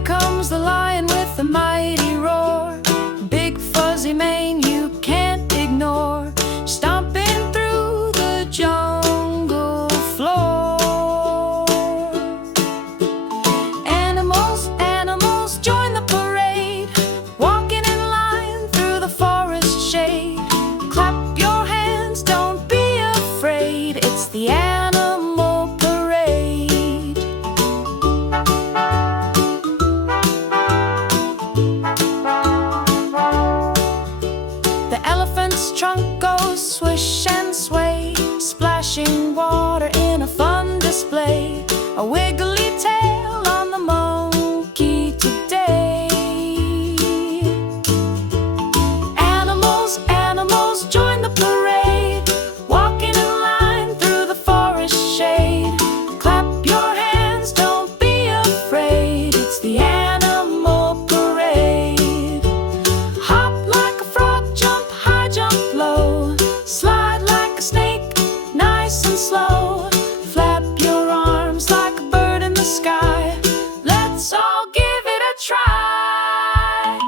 Here comes the lion with a mighty roar, big fuzzy mane you can't ignore, stomping through the jungle floor. Animals, animals, join the parade, walking in line through the forest shade. Clap your hands, don't be afraid, it's the animal parade. The elephant's trunk goes swish and sway, splashing water in a fun display. A wiggly tail on the monkey today. Animals, animals, join the parade, walking in line through the forest shade. Clap your hands, don't be afraid, it's the animal parade. Hop like a frog, jump high, jump low, slide like a snake, nice and slow. Flap your arms like a bird in the sky, let's all give it a try.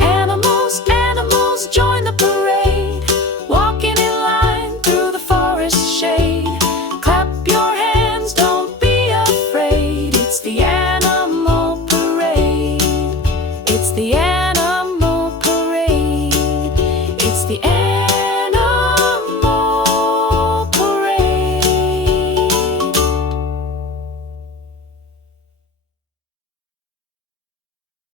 Animals, animals, join the parade, walking in line through the forest shade. Clap your hands, don't be afraid, it's the animal parade. It's the animal parade. It's the